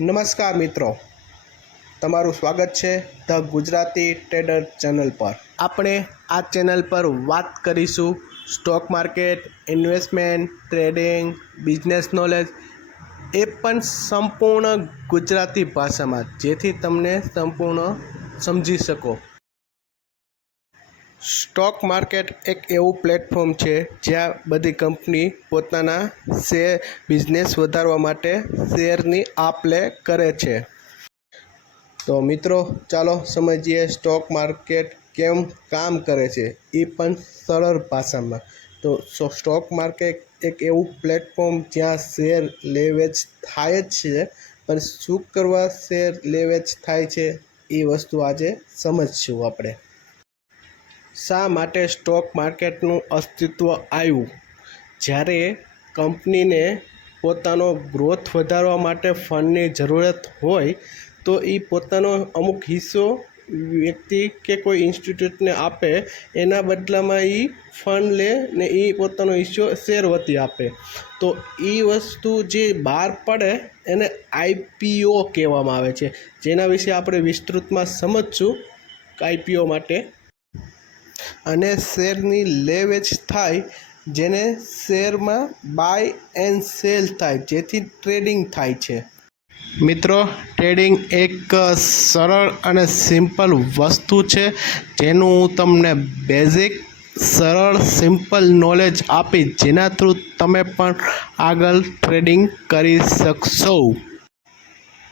નમસ્કાર મિત્રો, તમારું સ્વાગત છે ધ ગુજરાતી ટ્રેડર ચેનલ પર। આપણે આ ચેનલ પર વાત કરીશું stock market, investment, trading, business knowledge, એ પણ સંપૂર્ણ ગુજરાતી ભાષામાં, જેથી તમને સંપૂર્ણ સમજી શકો। સ્ટોક માર્કેટ એક એવું પ્લેટફોર્મ છે જ્યાં બધી કંપની પોતાના બિઝનેસ વધારવા માટે શેરની આપ-લે કરે છે। તો મિત્રો, ચાલો સમજીએ સ્ટોક માર્કેટ કેમ કામ કરે છે, એ પણ સરળ ભાષામાં। તો સ્ટોક માર્કેટ એક એવું પ્લેટફોર્મ જ્યાં શેર લે-વેચ થાય જ છે, પણ શું કરવા શેર લે-વેચ થાય છે એ વસ્તુ આજે સમજશું આપણે। શા માટે સ્ટોક માર્કેટનું અસ્તિત્વ આવ્યું? જ્યારે કંપનીને પોતાનો ગ્રોથ વધારવા માટે ફંડની જરૂરત હોય તો એ પોતાનો અમુક હિસ્સો વ્યક્તિ કે કોઈ ઇન્સ્ટિટ્યૂટને આપે, એના બદલામાં એ ફંડ લે ને એ પોતાનો હિસ્સો શેર વતી આપે, તો એ વસ્તુ જે બહાર પડે એને આઈપીઓ કહેવામાં આવે છે, જેના વિશે આપણે વિસ્તૃતમાં સમજશું આઈપીઓ માટે। અને શેરની લે-વેચ થાય, જેને શેરમાં બાય એન્ડ સેલ થાય, જેથી ટ્રેડિંગ થાય છે। મિત્રો, ટ્રેડિંગ એક સરળ અને સિમ્પલ વસ્તુ છે, જેનું હું તમને બેઝિક, સરળ, સિમ્પલ નોલેજ આપીશ, જેના થ્રુ તમે પણ આગળ ટ્રેડિંગ કરી શકશો।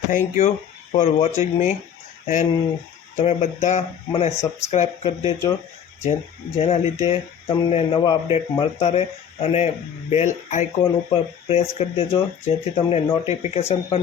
Thank you for watching me and તમે બધા મને સબસ્ક્રાઈબ કરી દેજો, જેના લીધે તમને નવા અપડેટ મળતા રહે, અને બેલ આઇકોન ઉપર પ્રેસ કરી દેજો, જેથી તમને નોટિફિકેશન પણ